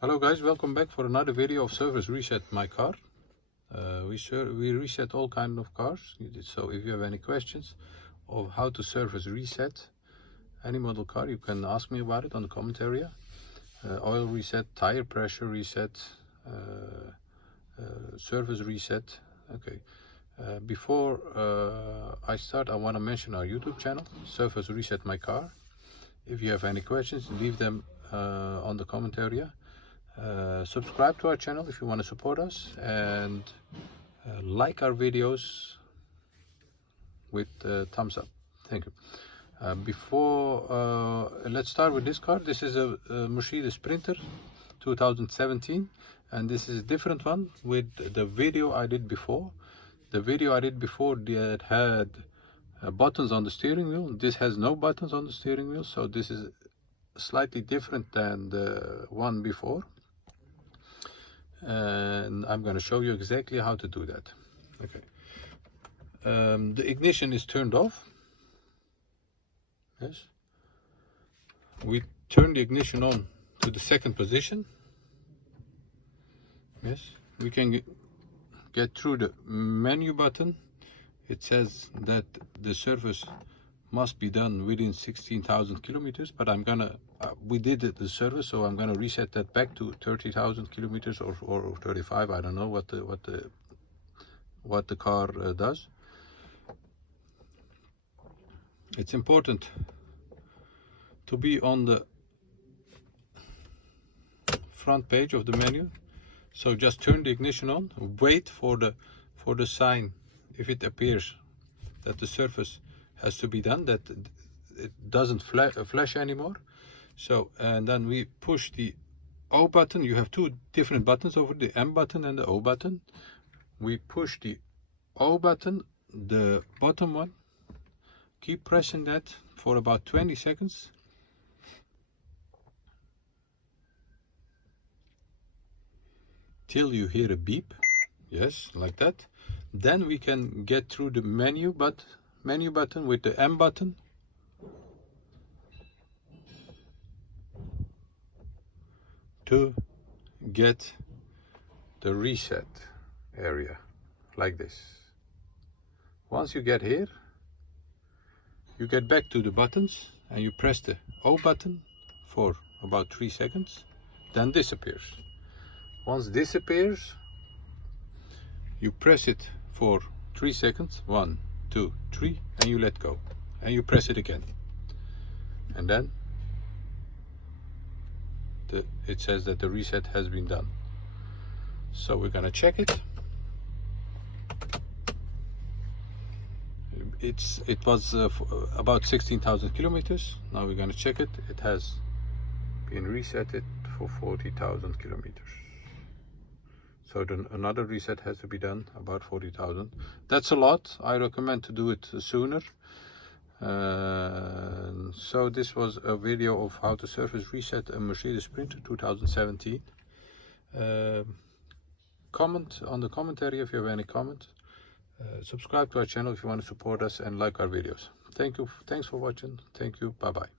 Hello guys, welcome back for another video of service reset my car. We reset all kind of cars, so if you have any questions of how to service reset any model car, you can ask me about it on the comment area. Oil reset, tire pressure reset, service reset. Okay, before I start, I want to mention our YouTube channel, Service Reset My Car. If you have any questions, leave them on the comment area. Subscribe to our channel if you want to support us, and like our videos with thumbs up. Thank you. Let's start with this car. This is a Mercedes Sprinter 2017, and this is a different one with the video I did before. The video I did before that had buttons on the steering wheel. This has no buttons on the steering wheel, so this is slightly different than the one before, and I'm going to show you exactly how to do that. Okay, the ignition is turned off. Yes, we turn the ignition on to the second position. Yes, we can get through the menu button. It says that the service must be done within 16,000 kilometers, but I'm gonna we did the service, so I'm gonna reset that back to 30,000 kilometers or 35. I don't know what the car does. It's important to be on the front page of the menu, so just turn the ignition on, wait for the sign, if it appears that the service has to be done, that it doesn't flash anymore. So, and then we push the O button. You have two different buttons over, the M button and the O button. We push the O button, the bottom one. Keep pressing that for about 20 seconds. Till you hear a beep. Yes, like that. Then we can get through the menu button with the M button. To get the reset area, like this. Once you get here, you get back to the buttons and you press the O button for about 3 seconds, then this appears. Once this appears, you press it for 3 seconds, 1, 2, 3, and you let go, and you press it again, and then it says that the reset has been done. So we're gonna check it. It was about 16,000 kilometers. Now we're gonna check it. It has been resetted for 40,000 kilometers. So then another reset has to be done, about 40,000. That's a lot. I recommend to do it sooner. So this was a video of how to service reset a Mercedes Sprinter 2017. Comment on the commentary if you have any comment. Subscribe to our channel if you want to support us, and like our videos. Thank you. Thanks for watching. Thank you. Bye bye.